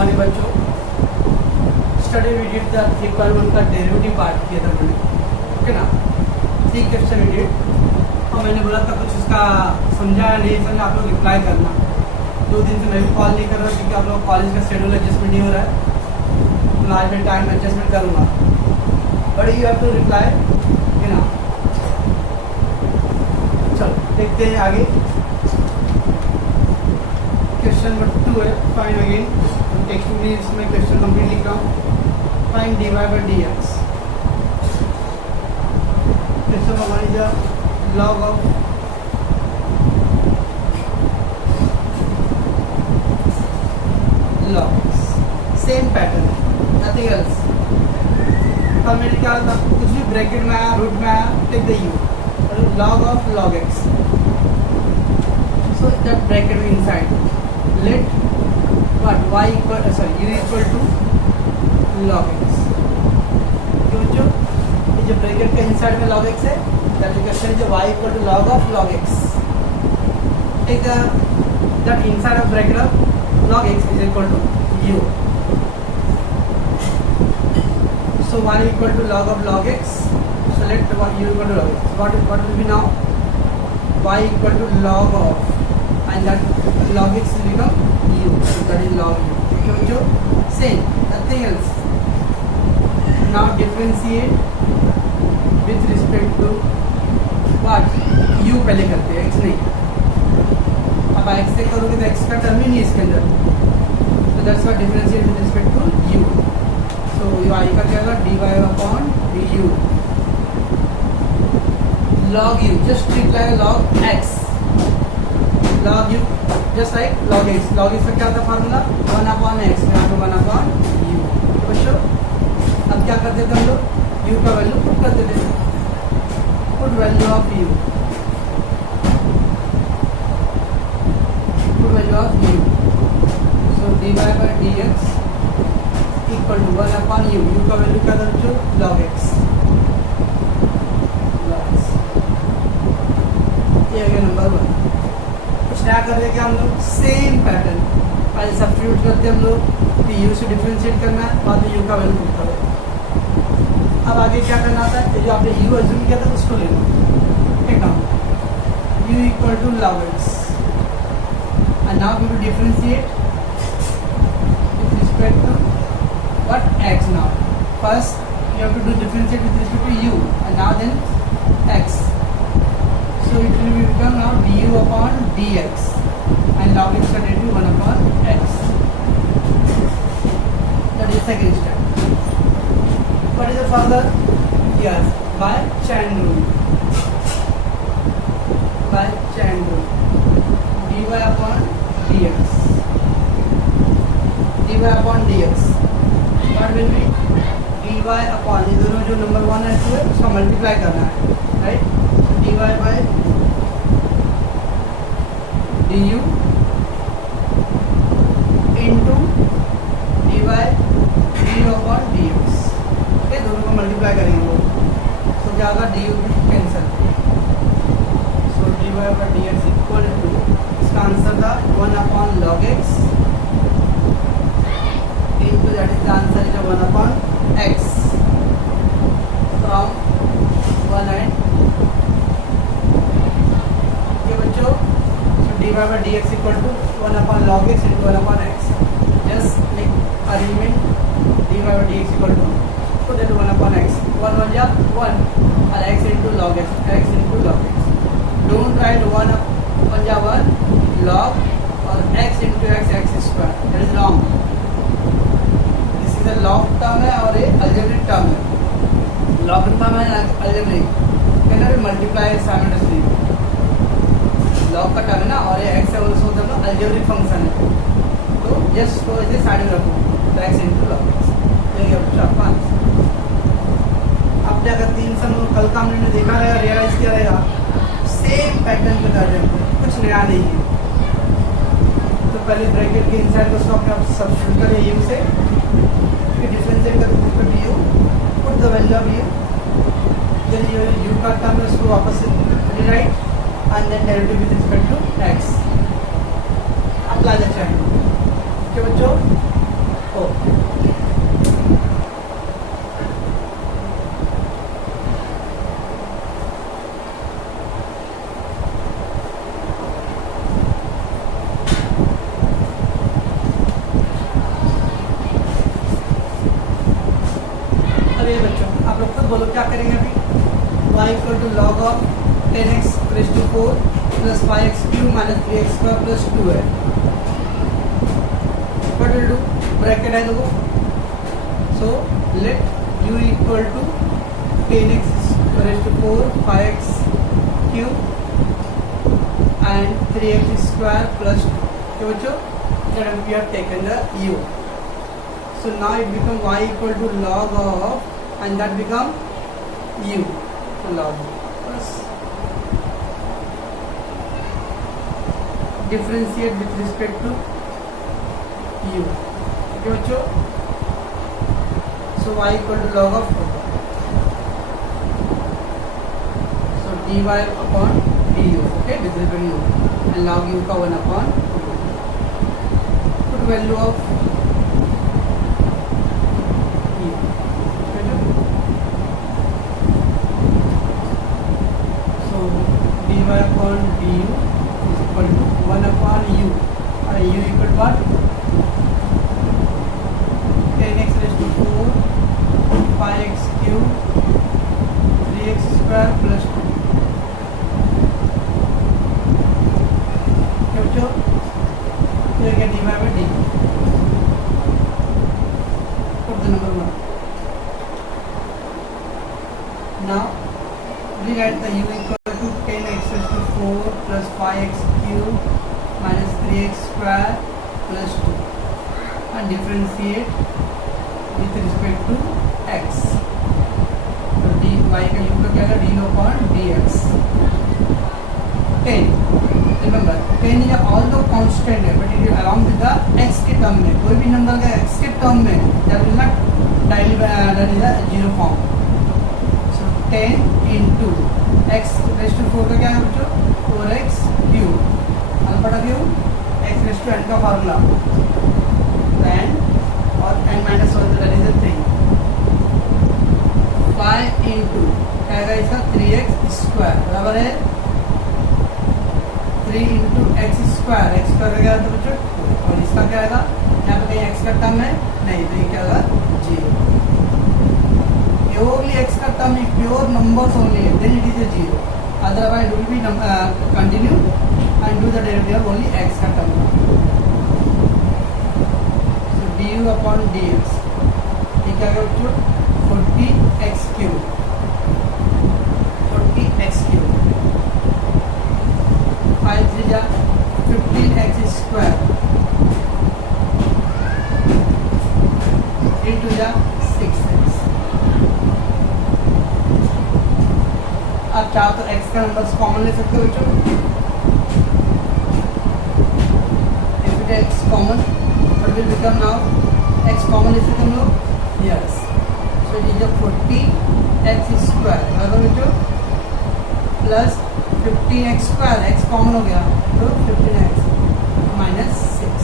Morning बच्चों, study we did the 3.1 का derivative part किया था मैंने, ओके ना। 3 क्वेश्चन वी डिड और मैंने बोला था कुछ उसका समझा नहीं समझा आप लोग रिप्लाई करना। 2 दिन से मैं भी कॉल नहीं कर रहा क्योंकि आप लोग कॉलेज का शेड्यूल एडजस्टमेंट नहीं हो रहा है, तो आज मैं टाइम एडजस्टमेंट करूँगा, but you have to reply, okay ना। चलो देखते हैं आगे। क्वेश्चन नंबर 2 है, फाइंड अगेन टेक्स्ट में इसमें क्वेश्चन कंप्लीट लिख रहा हूँ। Find dy by dx। Question number 1 is log of log, same pattern, nothing else. कल मैंने क्या था, कुछ भी ब्रैकेट में आया, रूट में आया, take the u, log of log x, so that bracket inside, let what y equal u equal to log x। क्यों जो ये जो ब्रैकेट के इनसाइड में log x है, दैट इक्वेशन जो y equal to log x, take the that inside of bracket of log x is equal to u, so y equal to log x, so let u equal to log x, what will be now, y equal to log of, and that log x will become u, so that is log u। क्यों जो same, nothing else। Now differentiate with respect to what, u पहले करते हैं, x नहीं। अब x से करोगे तो x का टर्म ही नहीं इसके अंदर, so that's why differentiate with respect to u, so y का क्या होगा, dy upon du log u, just treat like log x, log u just like log x। log x का क्या था फार्मूला, 1 upon x, यहाँ पे 1 upon u। बच्चों अब क्या करते थे हम लोग, u का वैल्यू पुट करते थे, put value of u, put value of u, so dy by dx equal to 1 upon u, u का वैल्यू क्या था बच्चों, log x, ये है नंबर 1। कुछ नया कर देंगे हम लोग, सेम पैटर्न, पहले सब्स्टिट्यूट करते हैं हम लोग, फिर u से डिफरेंशिएट करना है, बाद में u का वैल्यू पुट करो। अब आगे क्या करना था, जो आपने u अज्यूम किया था उसको लेना, ठीक है, u equal to log x, and now we will differentiate with respect to what, x। now first you have to do differentiate with respect to u, and now then x, so it will become now du upon dx, and log x का derivative 1 upon x, that is second step। what is the further, yes, by chain rule, by chain rule, dy upon dx, dy upon dx, what will be, dy upon, ये दोनों जो number 1 है 2 है उसका multiply करना है, right, dy by du into dy du upon dx, ये दोनों को मल्टीप्लाई करेंगे वो, तो क्या होगा, du cancel, so dy by dx equal to, इसका आंसर था 1 upon log x into, that is the answer is 1 upon x from 1 and ये बच्चों, so dy by dx equal to 1 upon log x into 1 upon x, just make arrangement, dy by dx equal to, so that 1 upon x, 1 1 ja 1 और x into log x, x into log x, don't write 1 1 ja 1 log और x into x, x square, that is wrong। this is a log term है और ये algebraic term है, log term है algebraic, can be multiply simultaneously, log का term है ना, और ये x है also मतलब अलजेब्रिक फंक्शन है, तो जस्ट को इसे साइड में रखो, तो x into log x, ये आपका आपका आंसर। अब क्या करते हैं सब कल का हमने देखा रहेगा, रियलाइज किया रहेगा, सेम पैटर्न पे कर रहे हैं, कुछ नया नहीं है। तो पहले ब्रैकेट के इनसाइड उसको अपने सब्स्टिट्यूट करें u से, फिर डिफरेंशिएट करके du, put the value of u, then ये u का टर्म है उसको वापस से right, and then derivative with respect to x, apply the chain। okay बच्चों, plus 5x cube minus 3x square plus 2 है. What will do? Bracket है देखो. So let u equal to 10x raised to 4 5x cube and 3x square plus 2. Okay बच्चों, that we have taken the u. So now it become y equal to log of and that become u. So log plus differentiate with respect to u. Okay बच्चों, so y equal to log of 2. So dy upon du, okay, with respect to u, and log u का 1 upon 2. Put value of u. So dy upon du is equal to 1 upon u, and u equal to what? 10x raised to 4 5x cube 3x square plus 2. Okay बच्चों, here get dy by d. Put the number 1. Now rewrite the u equal to 10x raised to 4 plus 5x cube minus 3x square plus 2 and differentiate with respect to x. तो dy का u का क्या है, d upon dx. 10. Remember 10 is although constant है, but it is along with the x के term में. कोई भी नंबर का x के टर्म में that will not that is a zero form. So 10 into x raised to 4 का क्या है बच्चों, 4x cube. Alpha cube x raised to n का फार्मूला n और n minus 1 that is a 3. 5 into क्या है इसका 3x square बराबर है 3 into x square. x square का क्या है बच्चों, और इसका क्या आएगा, यहाँ पे कहीं x का टर्म है नहीं, तो ये क्या होगा 0. Purely x का टर्म pure numbers only है, then it is a 0. Otherwise it will be continue and do the derivative of only x का term. So du upon dx ये क्या है बच्चों, 40x cube 5 3 जा 15x square into जा 6x. आप चाहो तो x का नंबर कॉमन ले सकते हो बच्चों. If it is x common, what will become now? x common ले सकते हम लोग. Yes. So it is a 40x square बराबर बच्चों plus 15x square. x common हो गया तो 15x minus 6.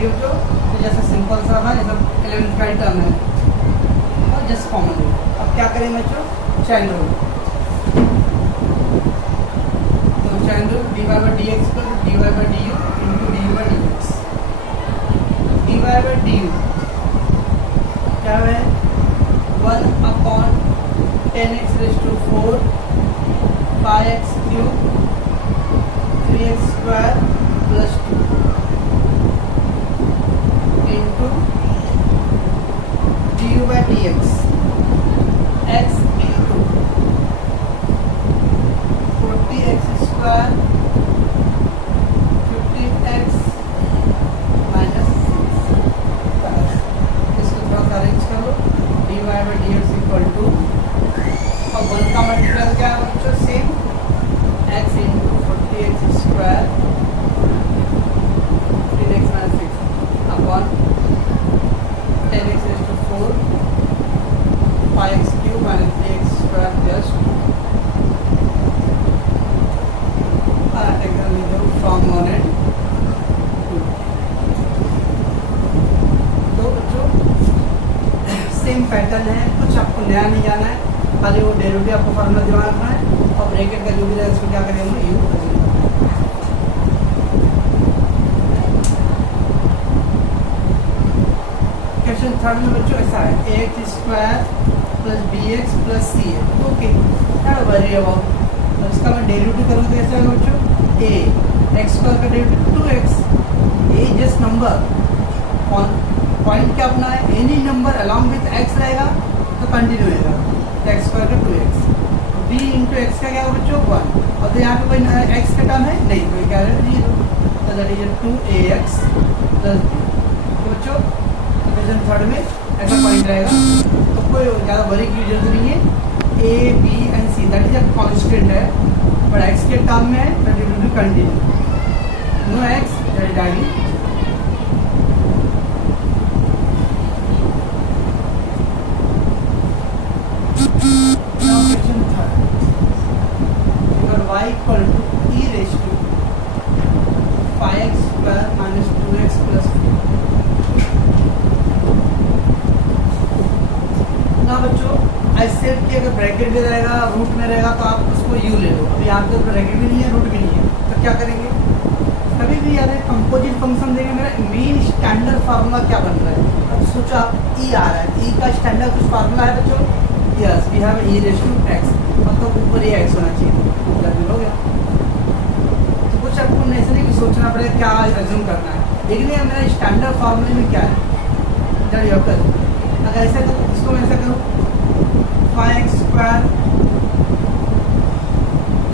ये बच्चों तो जैसा सिंपल सा था, जैसा 11th का टर्म है और जस्ट कॉमन है. अब क्या करेंगे बच्चों, चैन रूल. तो chain rule dy by dx पर dy by du into du by dx. dy by du क्या है, 1 upon 10x raised to 4 5x cube 3x square plus 2 into du by dx x into 40x square 15x minus 6. इसको थोड़ा सा arrange कर लो. dy by dx equal to और 1 का multiply क्या है बच्चों, same x into 40x square 15x minus 6 upon 10x raised to 4 5x cube minus 3x square plus 2. From 1 and 2. तो बच्चों सेम पैटर्न है, कुछ आपको नया नहीं जाना है, खाली वो डेरिवेटिव आपको फार्मूला दिमाग रखना है और ब्रैकेट का जो भी है उसको क्या करेंगे यू. क्वेश्चन थर्ड में बच्चों ऐसा है, ax square plus bx plus c है. ओके, क्या वरी अबाउट और इसका मैं डेरिवेटिव करूँगा तो कैसे होगा बच्चों, ए एक्स स्क्वायर का डेरिवेटिव 2x, ए जस्ट नंबर, पॉइंट क्या अपना है, any number along with x रहेगा तो कंटिन्यू रहेगा, तो एक्स स्क्वायर का 2x, b इंटू एक्स का क्या होगा बच्चों 1, और तो यहाँ पे कोई एक्स का टर्म है नहीं, तो क्या है 0, तो that is 2ax plus b। तो बच्चों इक्वेशन थर्ड में ऐसा पॉइंट रहेगा, तो कोई ज़्यादा वरी की जरूरत नहीं है, A B and C that is a constant है, पर एक्स के टर्म में है that it will be continue, no x that is directly. y equal to e raised to 5x square minus 2x plus 4। ना बच्चों ऐसे कि अगर ब्रैकेट भी रहेगा रूट में रहेगा तो आप उसको u ले लो, अभी यहाँ पे ब्रैकेट भी नहीं है रूट भी नहीं है, तो क्या करेंगे, कभी भी यार कंपोजिट फंक्शन देंगे, मेरा मेन स्टैंडर्ड फार्मूला क्या बन रहा है, अब सोचो आप e आ रहा है, e का स्टैंडर्ड कुछ फार्मूला है बच्चों, yes we have e raise to x, मतलब ऊपर ये x होना चाहिए, हो गया। तो कुछ आपको ऐसे नहीं सोचना पड़ेगा क्या एज्यूम करना है, देखने मेरा स्टैंडर्ड फार्मूले में क्या है, अगर ऐसा करो इसको मैं ऐसा करूँ 5x स्क्वायर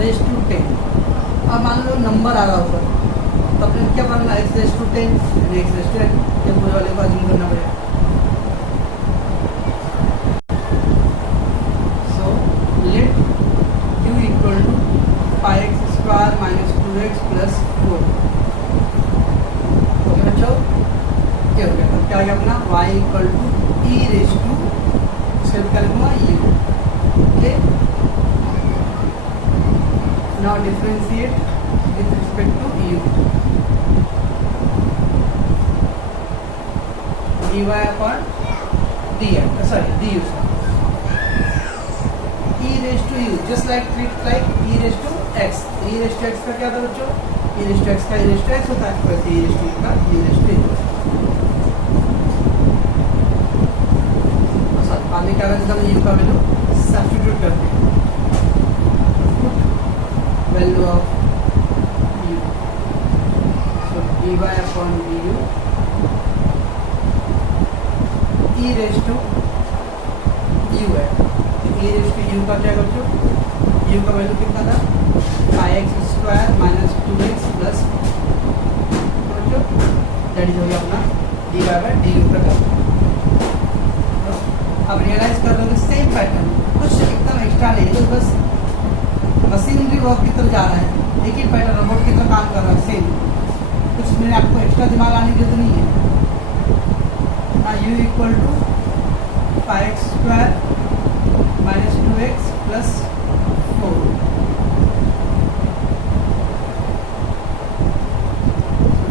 रेज़ टू 10, अब मान लो नंबर आ रहा ऊपर, तो अपने क्या formula x raise to 10 x raise to 10, ये पूरे वाले को एज्यूम करना पड़ेगा। Equal to 5x square minus 2x plus 4, okay बच्चों, क्या हो गया, तो क्या हो गया अपना y equal to e raise to save कर दूंगा u, okay. Now differentiate with respect to u, dy upon dx, sorry du, e raised to u just like treat like e raised to x, e raised to x का क्या था बच्चों, e raised to x का e raised to x होता है, वैसे e raised to u का e raised to u। Sir पानी क्या करते हैं, u का वैल्यू सब्स्टिट्यूट करते हैं, value of u, so dy upon du e raised to u है, e raised to u का क्या बच्चों, u का वैल्यू कितना था 5x square minus 2x plus, बच्चों दैट इज हो गया अपना dy बाय du का टर्म। अब रियलाइज कर लो सेम पैटर्न, कुछ एकदम एक्स्ट्रा नहीं, तो बस मशीनरी वर्क की तरफ जा रहा है, एक ही पैटर्न रोबोट की तरह काम कर रहा है सेम, कुछ में आपको एक्स्ट्रा दिमाग आने की जरूरत नहीं है ना। u equal to 5x square minus 2x plus 4,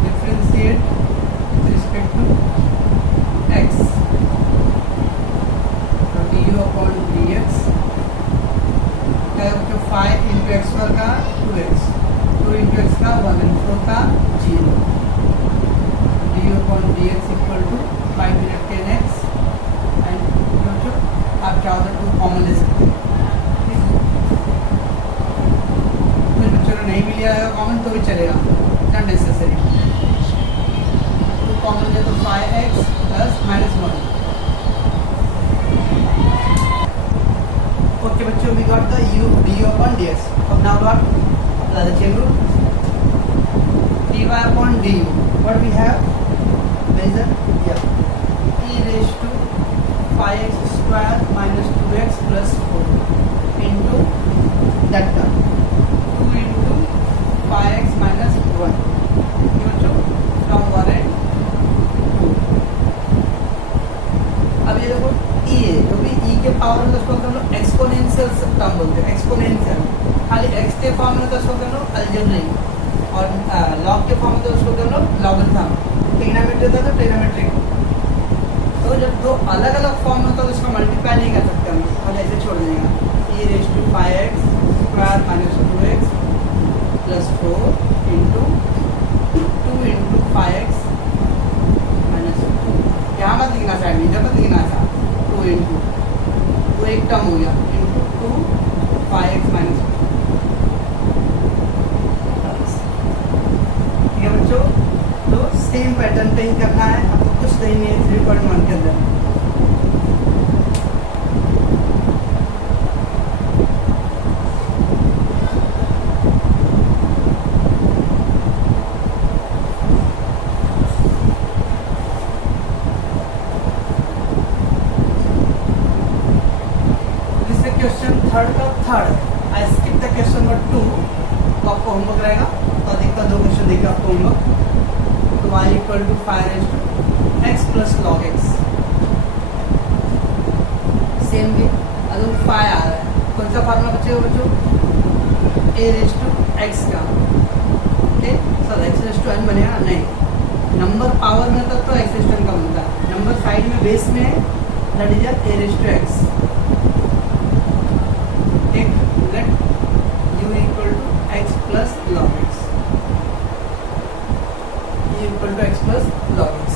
differentiate with respect to x, तो du अपॉन dx क्या है बच्चों, 5 इंटू एक्स स्क्वायर का 2x, 2 इंटू एक्स का 1 एंड 4 का 0, du upon dx equal to 5 मिनट 10x, एंड बच्चों आप चाहो तो 2 कॉमन ले सकते हैं, कुछ बच्चों ने नहीं भी लिया है कॉमन तो भी चलेगा, नॉट नेसेसरी, 2 कॉमन ले तो 5x प्लस माइनस 1, ओके बच्चों we got the u du upon dx। अब now what apply the chain rule, dy upon du what we have measure here e raise to 5x square minus 2x plus 4 into that term 2 into 5x minus 1, from 1 and 2। अब ये देखो e है, जो भी e के power में उसको हम लोग एक्सपोनेंशियल टर्म बोलते हैं, एक्सपोनेंशियल, खाली x के फॉर्म में तो उसको हम लोग अलजेब्रिक, और लॉग के फॉर्म में तो उसको हम लोग लॉगरिथम, ट्रिग्नोमेट्री था तो ट्रिग्नोमेट्रिक, तो जब दो अलग अलग फॉर्म होता है तो इसको मल्टीप्लाई नहीं कर सकते हम, और ऐसे छोड़ देगा e raise to 5x square minus 2x plus 4 into 2 into 5x minus 2, यहाँ मत लिखना चाहिए, इधर मत लिखना था, 2 इंटू, वो एक टर्म हो गया, into 2 5x minus 2, same pattern पे ही करना है, आपको कुछ नहीं है 3.1 के अंदर। क्वेश्चन थर्ड का third I skip the question number 2, तो आपको होमवर्क रहेगा, तो अधिकतर 2 क्वेश्चन देगा आपको होमवर्क। तो y equal to 5x plus log x, same भी अगर 5 आ रहा है, कौन सा फार्मूला बचेगा बच्चों? a रेज टू x का, okay sir x raise to n बनेगा नहीं, नंबर पावर में तो x रेज टू n का बनता है, नंबर साइड में बेस में है, that is a raise to x। let u equal to x plus log x, u equal to x plus log x।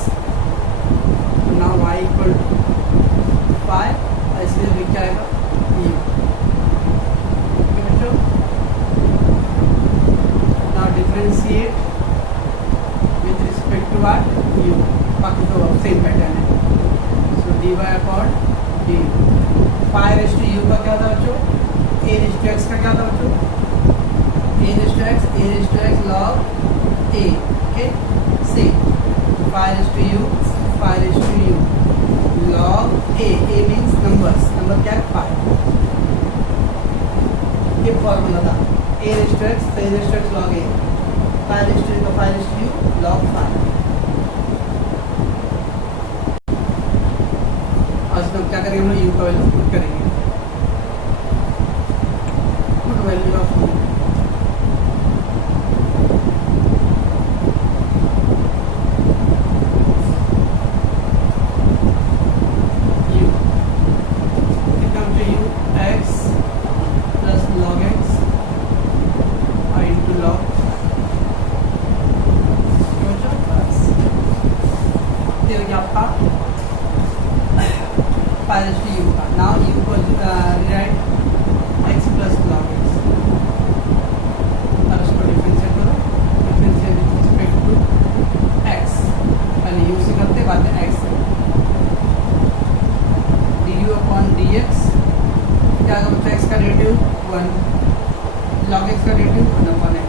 now y equal to 5, इसलिए लिख जाएगा u। Okay बच्चों, now differentiate with respect to what? u, बाकी तो same pattern है। so dy upon du, 5 raised to u का क्या था बच्चों? a रेज टू x का क्या था बच्चों? a raise to x log a, okay see 5 raise to u log a means numbers, number क्या है 5, ये फॉर्मूला था a raise to x, a raise to x log a, 5 raise to u का 5 raise to u log 5। आज हम क्या करेंगे, हम लोग u का वैल्यू पुट करेंगे, value of u, it comes to u x plus log x into log ये हो गया आपका 5 raised to u का। now u को rewrite x plus log x, बाद में x du अपॉन dx क्या होगा बच्चा? x का डेरिवेटिव 1, log x का डेरिवेटिव 1 अपॉन x,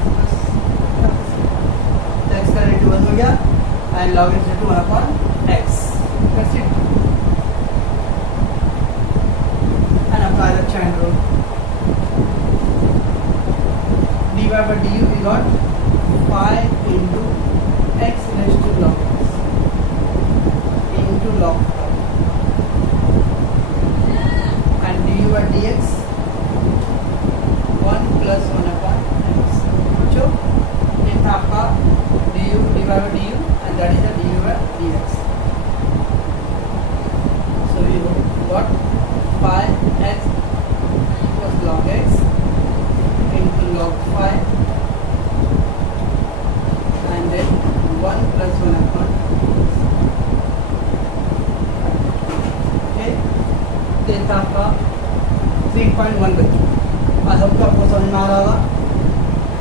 तो x का डेरिवेटिव 1 हो गया and log x derivative 1 upon x, that's it. And apply the chain rule, dy by du we got 5 into x raised to log x into log 5 and du by dx 1 plus 1 upon x। जो ये था आपका du by du and that is the du by dx। so we got 5x plus log x into log 5 and then 1 plus 1 upon था आपका 3.1 बच्चों। आज हमको आपको समझ में आ रहा होगा,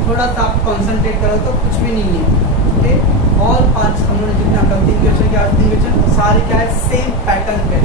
थोड़ा सा आप कॉन्सेंट्रेट करो तो कुछ भी नहीं है, ओके। ऑल 5 हम लोगों ने जितने 3 क्वेश्चन के 3 क्वेश्चन सारे क्या है, सेम पैटर्न पे